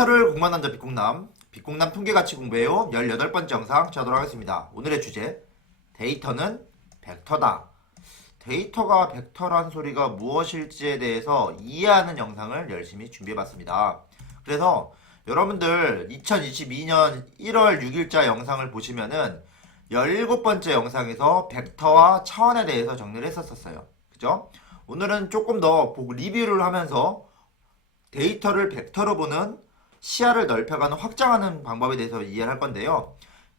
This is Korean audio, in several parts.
데이터를 공부한 자 빅공남 통계가치 공부해요. 18번째 영상 시작하도록 하겠습니다. 오늘의 주제, 데이터는 벡터다. 데이터가 벡터란 소리가 무엇일지에 대해서 이해하는 영상을 열심히 준비해봤습니다. 그래서 여러분들 2022년 1월 6일자 영상을 보시면은 17번째 영상에서 벡터와 차원에 대해서 정리를 했었어요. 그죠? 오늘은 조금 더 리뷰를 하면서 데이터를 벡터로 보는 시야를 넓혀가는 확장하는 방법에 대해서 이해를 할 건데요.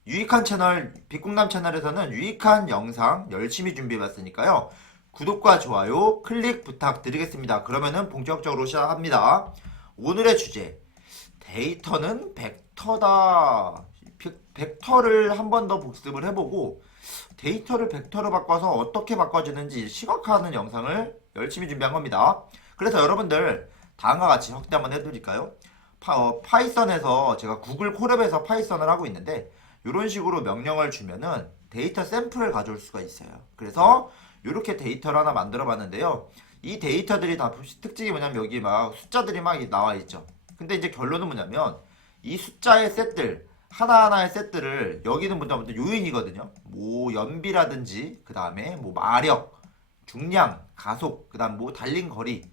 유익한 채널, 빅공남 채널에서는 유익한 영상 열심히 준비해봤으니까요. 구독과 좋아요, 클릭 부탁드리겠습니다. 그러면은 본격적으로 시작합니다. 오늘의 주제, 데이터는 벡터다. 벡터를 한 번 더 복습을 해보고 데이터를 벡터로 바꿔서 어떻게 바꿔주는지 시각화하는 영상을 열심히 준비한 겁니다. 그래서 여러분들 다음과 같이 확대 한번 해드릴까요? 파이썬에서 제가 구글 콜앱에서 파이썬을 하고 있는데 이런 식으로 명령을 주면은 데이터 샘플을 가져올 수가 있어요. 그래서 이렇게 데이터를 하나 만들어 봤는데요. 이 데이터들이 다 특징이 뭐냐면 여기 막 숫자들이 막 나와 있죠. 근데 이제 결론은 뭐냐면 이 숫자의 셋들 하나하나의 셋들을 여기는 뭐냐면 요인이거든요. 뭐 연비라든지 그 다음에 뭐 마력, 중량, 가속, 그 다음 뭐 달린 거리,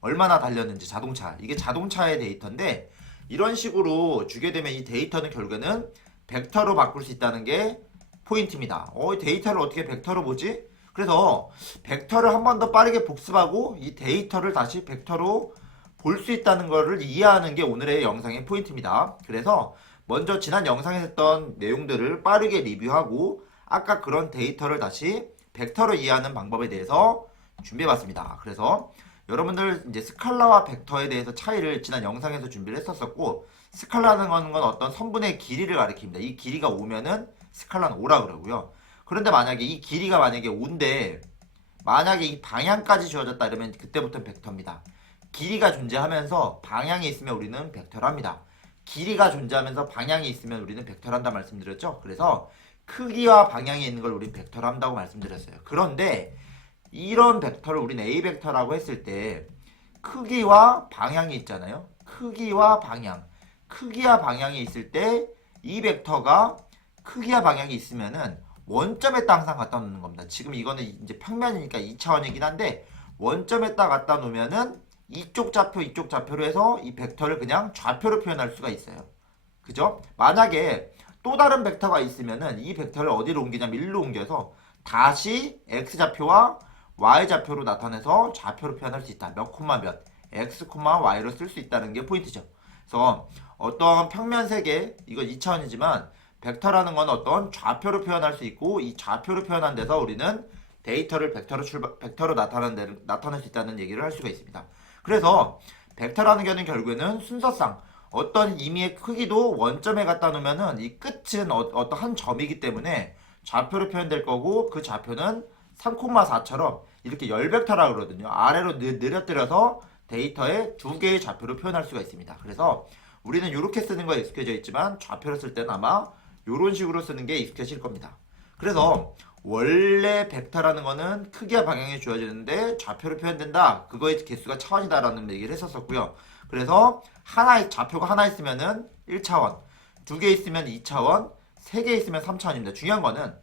얼마나 달렸는지 자동차, 이게 자동차의 데이터인데 이런 식으로 주게 되면 이 데이터는 결국에는 벡터로 바꿀 수 있다는 게 포인트입니다. 이 데이터를 어떻게 벡터로 보지? 그래서 벡터를 한 번 더 빠르게 복습하고 이 데이터를 다시 벡터로 볼 수 있다는 것을 이해하는 게 오늘의 영상의 포인트입니다. 그래서 먼저 지난 영상에서 했던 내용들을 빠르게 리뷰하고 아까 그런 데이터를 다시 벡터로 이해하는 방법에 대해서 준비해봤습니다. 그래서 여러분들 이제 스칼라와 벡터에 대해서 차이를 지난 영상에서 준비를 했었고, 스칼라는 건 어떤 선분의 길이를 가리킵니다. 이 길이가 5면은 스칼라는 5라 그러고요. 그런데 만약에 이 길이가 만약에 5인데 만약에 이 방향까지 주어졌다 이러면 그때부터는 벡터입니다. 길이가 존재하면서 방향이 있으면 우리는 벡터를 합니다. 길이가 존재하면서 방향이 있으면 우리는 벡터를 한다 말씀드렸죠. 그래서 크기와 방향이 있는 걸 우리는 벡터를 한다고 말씀드렸어요. 그런데 이런 벡터를 우리는 A 벡터라고 했을 때 크기와 방향이 있잖아요. 크기와 방향이 있을 때 이 벡터가 크기와 방향이 있으면은 원점에다 항상 갖다 놓는 겁니다. 지금 이거는 이제 평면이니까 2차원이긴 한데 원점에다 갖다 놓으면은 이쪽 좌표로 해서 이 벡터를 그냥 좌표로 표현할 수가 있어요. 그죠? 만약에 또 다른 벡터가 있으면은 이 벡터를 어디로 옮기냐면 일로 옮겨서 다시 x좌표와 y좌표로 나타내서 좌표로 표현할 수 있다. 몇 콤마 몇, x 콤마 y로 쓸 수 있다는 게 포인트죠. 그래서 어떤 평면 세계, 이거 2차원이지만 벡터라는 건 어떤 좌표로 표현할 수 있고 이 좌표로 표현한 데서 우리는 데이터를 벡터로 나타낼 수 있다는 얘기를 할 수가 있습니다. 그래서 벡터라는 경우는 결국에는 순서상 어떤 임의의 크기도 원점에 갖다 놓으면은 이 끝은 어떤 한 점이기 때문에 좌표로 표현될 거고 그 좌표는 3,4처럼 이렇게 열벡터라고 그러거든요. 아래로 느려뜨려서 데이터에 두 개의 좌표로 표현할 수가 있습니다. 그래서 우리는 이렇게 쓰는 거에 익숙해져 있지만 좌표로 쓸 때는 아마 이런 식으로 쓰는 게 익숙해질 겁니다. 그래서 원래 벡터라는 거는 크기와 방향이 주어지는데 좌표로 표현된다. 그거의 개수가 차원이다라는 얘기를 했었고요. 그래서 좌표가 하나 있으면은 1차원, 두 개 있으면 2차원, 세 개 있으면 3차원입니다. 중요한 거는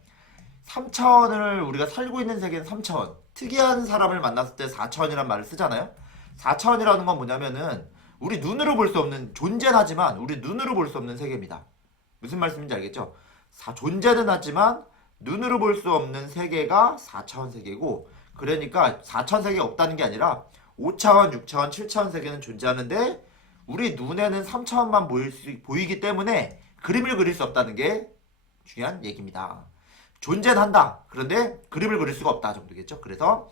3차원을 우리가 살고 있는 세계는 3차원. 특이한 사람을 만났을 때 4차원이라는 말을 쓰잖아요. 4차원이라는 건 뭐냐면은 우리 눈으로 볼 수 없는, 존재는 하지만 우리 눈으로 볼 수 없는 세계입니다. 무슨 말씀인지 알겠죠? 존재는 하지만 눈으로 볼 수 없는 세계가 4차원 세계고, 그러니까 4차원 세계가 없다는 게 아니라 5차원, 6차원, 7차원 세계는 존재하는데 우리 눈에는 3차원만 보이기 때문에 그림을 그릴 수 없다는 게 중요한 얘기입니다. 존재는 한다. 그런데 그림을 그릴 수가 없다 정도겠죠. 그래서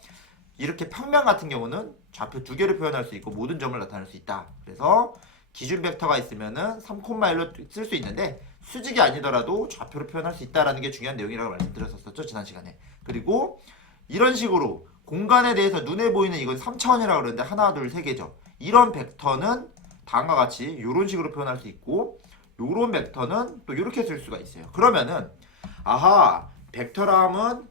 이렇게 평면 같은 경우는 좌표 두 개를 표현할 수 있고 모든 점을 나타낼 수 있다. 그래서 기준 벡터가 있으면은 3,1로 쓸 수 있는데 수직이 아니더라도 좌표로 표현할 수 있다라는 게 중요한 내용이라고 말씀드렸었죠. 지난 시간에. 그리고 이런 식으로 공간에 대해서 눈에 보이는 이건 3차원이라고 그러는데 하나, 둘, 세 개죠. 이런 벡터는 다음과 같이 이런 식으로 표현할 수 있고 이런 벡터는 또 이렇게 쓸 수가 있어요. 그러면은 아하, 벡터람은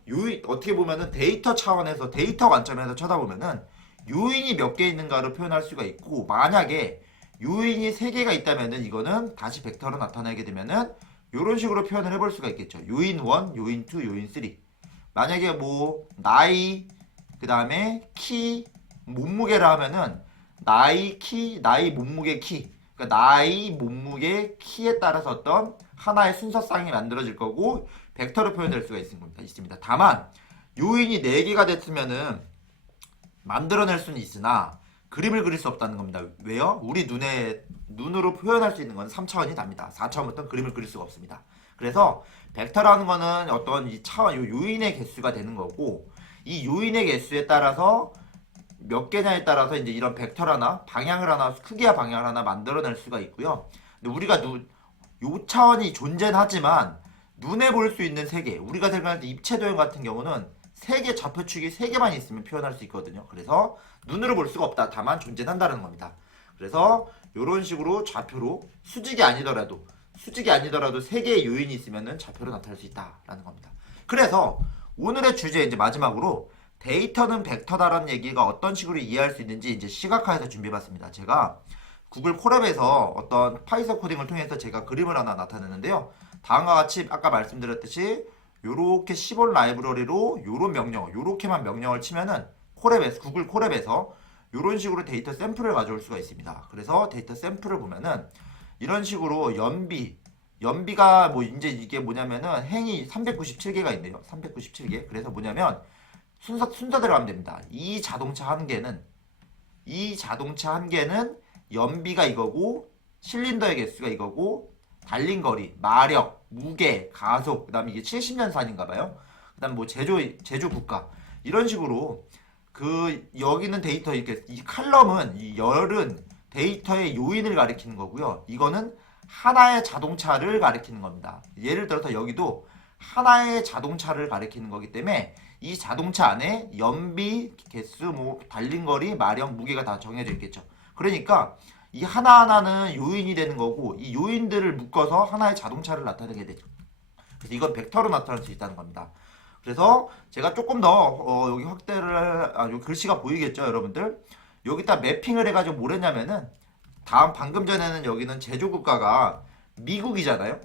어떻게 보면은 데이터 차원에서 데이터 관점에서 쳐다보면은 요인이 몇 개 있는가를 표현할 수가 있고, 만약에 요인이 3개가 있다면은 이거는 다시 벡터로 나타나게 되면은 이런 식으로 표현을 해볼 수가 있겠죠. 요인 1, 요인 2, 요인 3. 만약에 뭐 나이, 그 다음에 키, 몸무게라 하면은 나이, 키, 나이, 몸무게, 키. 그러니까 나이, 몸무게, 키에 따라서 어떤 하나의 순서상이 만들어질 거고 벡터로 표현될 수가 있습니다. 다만 요인이 4개가 됐으면은 만들어낼 수는 있으나 그림을 그릴 수 없다는 겁니다. 왜요? 우리 눈으로 표현할 수 있는 건 3차원이 답니다. 4차원부터는 그림을 그릴 수가 없습니다. 그래서 벡터라는 거는 어떤 이 차원, 요인의 개수가 되는 거고 이 요인의 개수에 따라서 몇 개냐에 따라서 이제 이런 벡터를 하나, 방향을 하나, 크기와 방향을 하나 만들어낼 수가 있고요. 근데 우리가 요 차원이 존재는 하지만 눈에 볼 수 있는 3개, 우리가 생각할 때 입체도형 같은 경우는 3개 좌표축이 3개만 있으면 표현할 수 있거든요. 그래서 눈으로 볼 수가 없다. 다만 존재한다는 겁니다. 그래서 이런 식으로 좌표로 수직이 아니더라도 3개의 요인이 있으면은 좌표로 나타날 수 있다라는 겁니다. 그래서 오늘의 주제 이제 마지막으로 데이터는 벡터다라는 얘기가 어떤 식으로 이해할 수 있는지 이제 시각화해서 준비해봤습니다. 제가 구글 콜앱에서 어떤 파이썬 코딩을 통해서 제가 그림을 하나 나타냈는데요. 다음과 같이 아까 말씀드렸듯이 요렇게 시본 라이브러리로 요런 명령, 요렇게만 명령을 치면은 구글 콜앱에서 요런 식으로 데이터 샘플을 가져올 수가 있습니다. 그래서 데이터 샘플을 보면은 이런 식으로 연비가 뭐 이제 이게 뭐냐면은 행이 397개가 있네요. 397개. 그래서 뭐냐면 순서대로 하면 됩니다. 이 자동차 한 개는 연비가 이거고 실린더의 개수가 이거고 달린 거리, 마력, 무게, 가속, 그다음에 이게 70년산인가 봐요. 그다음 뭐 제조 국가 이런 식으로 여기는 데이터 이렇게 이 칼럼은 이 열은 데이터의 요인을 가리키는 거고요. 이거는 하나의 자동차를 가리키는 겁니다. 예를 들어서 여기도 하나의 자동차를 가리키는 거기 때문에 이 자동차 안에 연비, 개수, 뭐 달린 거리, 마력, 무게가 다 정해져 있겠죠. 그러니까 이 하나하나는 요인이 되는 거고 이 요인들을 묶어서 하나의 자동차를 나타내게 되죠. 그래서 이건 벡터로 나타날 수 있다는 겁니다. 그래서 제가 조금 더 여기 여기 글씨가 보이겠죠, 여러분들? 여기다 매핑을 해가지고 뭘 했냐면은 방금 전에는 여기는 제조국가가 미국이잖아요.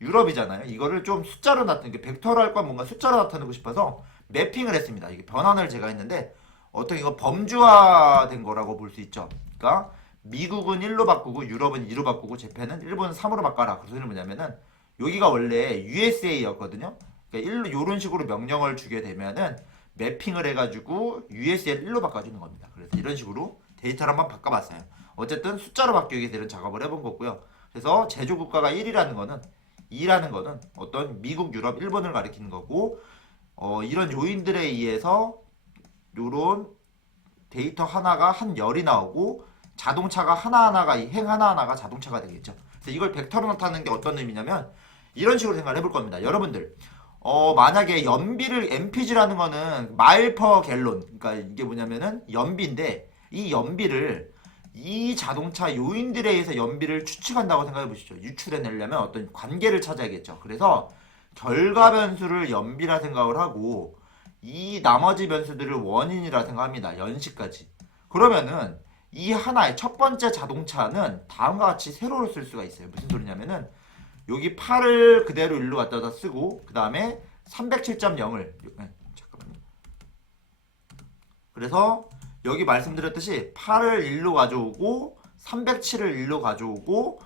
유럽이잖아요. 이거를 좀 숫자로 나타내고 벡터로 할 건 뭔가 숫자로 나타내고 싶어서 매핑을 했습니다. 이게 변환을 제가 했는데 어떤 이거 범주화된 거라고 볼 수 있죠. 그러니까 미국은 1로 바꾸고 유럽은 2로 바꾸고 재팬은 일본은 3으로 바꿔라. 그 소리는 뭐냐면은 여기가 원래 USA였거든요. 그러니까 이런 식으로 명령을 주게 되면은 매핑을 해가지고 USA를 1로 바꿔주는 겁니다. 그래서 이런 식으로 데이터를 한번 바꿔봤어요. 어쨌든 숫자로 바뀌게 되는 작업을 해본 거고요. 그래서 제조 국가가 1이라는 거는 2라는 거는 어떤 미국, 유럽, 일본을 가리키는 거고 이런 요인들에 의해서 요런 데이터 하나가 한 열이 나오고 자동차가 하나하나가 이 행 하나하나가 자동차가 되겠죠. 그래서 이걸 벡터로 나타내는 게 어떤 의미냐면 이런 식으로 생각을 해볼 겁니다. 여러분들 만약에 연비를 mpg라는 거는 마일 퍼 갤론 그러니까 이게 뭐냐면은 연비인데 이 연비를 이 자동차 요인들에 의해서 연비를 추측한다고 생각해 보시죠. 유출해내려면 어떤 관계를 찾아야겠죠. 그래서 결과 변수를 연비라 생각을 하고 이 나머지 변수들을 원인이라 생각합니다. 연식까지. 그러면은 이 하나의 첫 번째 자동차는 다음과 같이 세로로 쓸 수가 있어요. 무슨 소리냐면은 여기 8을 그대로 일로 갖다가 쓰고 그 다음에 307.0을 잠깐만요. 그래서 여기 말씀드렸듯이 8을 1로 가져오고 307을 1로 가져오고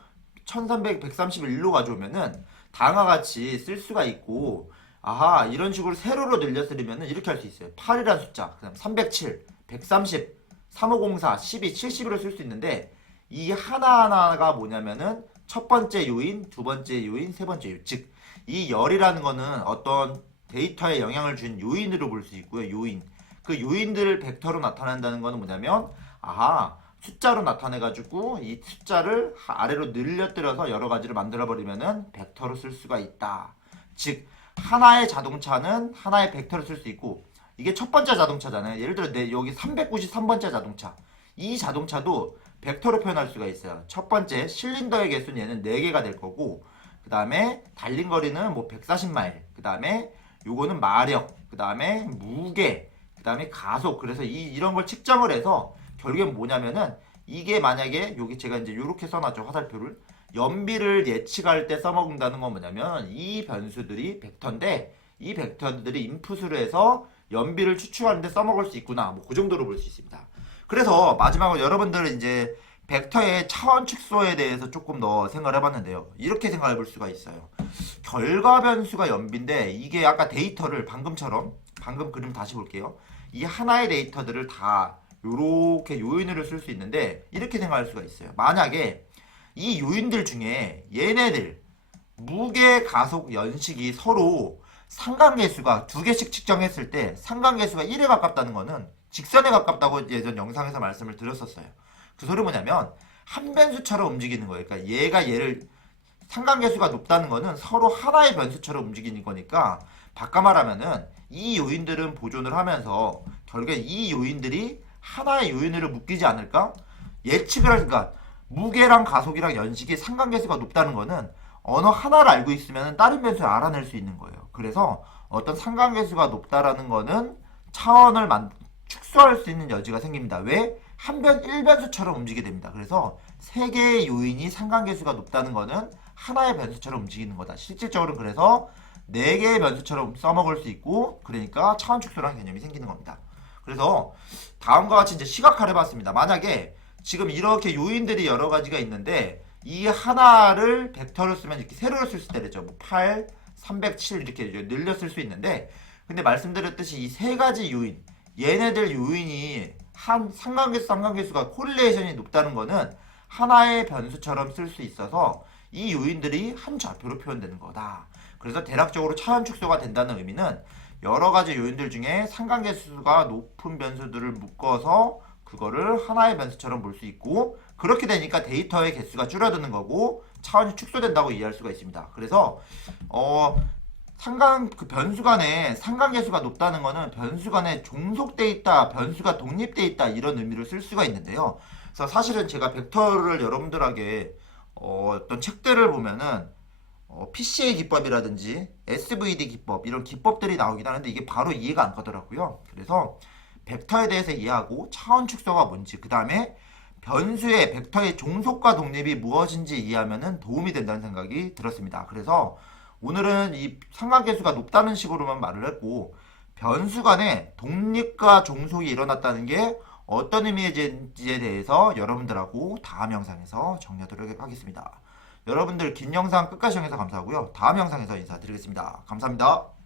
1300, 130을 1로 가져오면은 다음과 같이 쓸 수가 있고 아하 이런 식으로 세로로 늘려쓰면은 이렇게 할 수 있어요. 8이라는 숫자, 그 다음 307, 130, 3504, 12, 70으로 쓸 수 있는데 이 하나하나가 뭐냐면은 첫 번째 요인, 두 번째 요인, 세 번째 요인. 즉, 이 열이라는 거는 어떤 데이터에 영향을 준 요인으로 볼 수 있고요. 요인. 그 요인들을 벡터로 나타낸다는 거는 뭐냐면 아하 숫자로 나타내가지고 이 숫자를 아래로 늘려뜨려서 여러 가지를 만들어버리면은 벡터로 쓸 수가 있다. 즉 하나의 자동차는 하나의 벡터로 쓸 수 있고 이게 첫 번째 자동차잖아요. 예를 들어 여기 393번째 자동차. 이 자동차도 벡터로 표현할 수가 있어요. 첫 번째 실린더의 개수는 얘는 4개가 될 거고 그 다음에 달린 거리는 뭐 140마일 그 다음에 요거는 마력 그 다음에 무게 그 다음에 가속 그래서 이런 걸 측정을 해서 결국엔 뭐냐면은 이게 만약에 여기 제가 이제 이렇게 써놨죠. 화살표를. 연비를 예측할 때 써먹는다는 건 뭐냐면 이 변수들이 벡터인데 이 벡터들이 인풋으로 해서 연비를 추측하는데 써먹을 수 있구나. 뭐 그 정도로 볼 수 있습니다. 그래서 마지막으로 여러분들은 이제 벡터의 차원 축소에 대해서 조금 더 생각을 해봤는데요. 이렇게 생각해 볼 수가 있어요. 결과 변수가 연비인데 이게 아까 데이터를 방금처럼 방금 그림 다시 볼게요. 이 하나의 데이터들을 다 요렇게 요인으로 쓸 수 있는데 이렇게 생각할 수가 있어요. 만약에 이 요인들 중에 얘네들 무게, 가속, 연식이 서로 상관계수가 두 개씩 측정했을 때 상관계수가 1에 가깝다는 거는 직선에 가깝다고 예전 영상에서 말씀을 드렸었어요. 그 소리 뭐냐면 한 변수처럼 움직이는 거예요. 그러니까 얘가 얘를 상관계수가 높다는 거는 서로 하나의 변수처럼 움직이는 거니까 바꿔 말하면은 이 요인들은 보존을 하면서 결국에 이 요인들이 하나의 요인으로 묶이지 않을까? 예측을 하니까 무게랑 가속이랑 연식이 상관계수가 높다는 거는 언어 하나를 알고 있으면 다른 변수를 알아낼 수 있는 거예요. 그래서 어떤 상관계수가 높다라는 거는 차원을 축소할 수 있는 여지가 생깁니다. 왜? 1변수처럼 움직이게 됩니다. 그래서 세 개의 요인이 상관계수가 높다는 거는 하나의 변수처럼 움직이는 거다. 실질적으로 그래서 네 개의 변수처럼 써먹을 수 있고 그러니까 차원 축소라는 개념이 생기는 겁니다. 그래서 다음과 같이 이제 시각화를 해봤습니다. 만약에 지금 이렇게 요인들이 여러 가지가 있는데 이 하나를 벡터로 쓰면 이렇게 세로로 쓸 수 있다랬죠. 뭐 8, 307 이렇게 늘려 쓸 수 있는데 근데 말씀드렸듯이 이 세 가지 요인 얘네들 요인이 한 상관계수가 코릴레이션이 높다는 거는 하나의 변수처럼 쓸 수 있어서 이 요인들이 한 좌표로 표현되는 거다. 그래서 대략적으로 차원 축소가 된다는 의미는 여러 가지 요인들 중에 상관계수가 높은 변수들을 묶어서 그거를 하나의 변수처럼 볼 수 있고 그렇게 되니까 데이터의 개수가 줄어드는 거고 차원이 축소된다고 이해할 수가 있습니다. 그래서 그 변수 간에 상관계수가 높다는 거는 변수 간에 종속돼 있다, 변수가 독립돼 있다 이런 의미로 쓸 수가 있는데요. 그래서 사실은 제가 벡터를 여러분들에게 어떤 책들을 보면은 PCA 기법이라든지 SVD 기법 이런 기법들이 나오긴 하는데 이게 바로 이해가 안 가더라고요. 그래서 벡터에 대해서 이해하고 차원 축소가 뭔지 그 다음에 변수의 벡터의 종속과 독립이 무엇인지 이해하면 도움이 된다는 생각이 들었습니다. 그래서 오늘은 이 상관계수가 높다는 식으로만 말을 했고 변수 간에 독립과 종속이 일어났다는 게 어떤 의미인지에 대해서 여러분들하고 다음 영상에서 정리하도록 하겠습니다. 여러분들 긴 영상 끝까지 시청해서 감사하고요. 다음 영상에서 인사드리겠습니다. 감사합니다.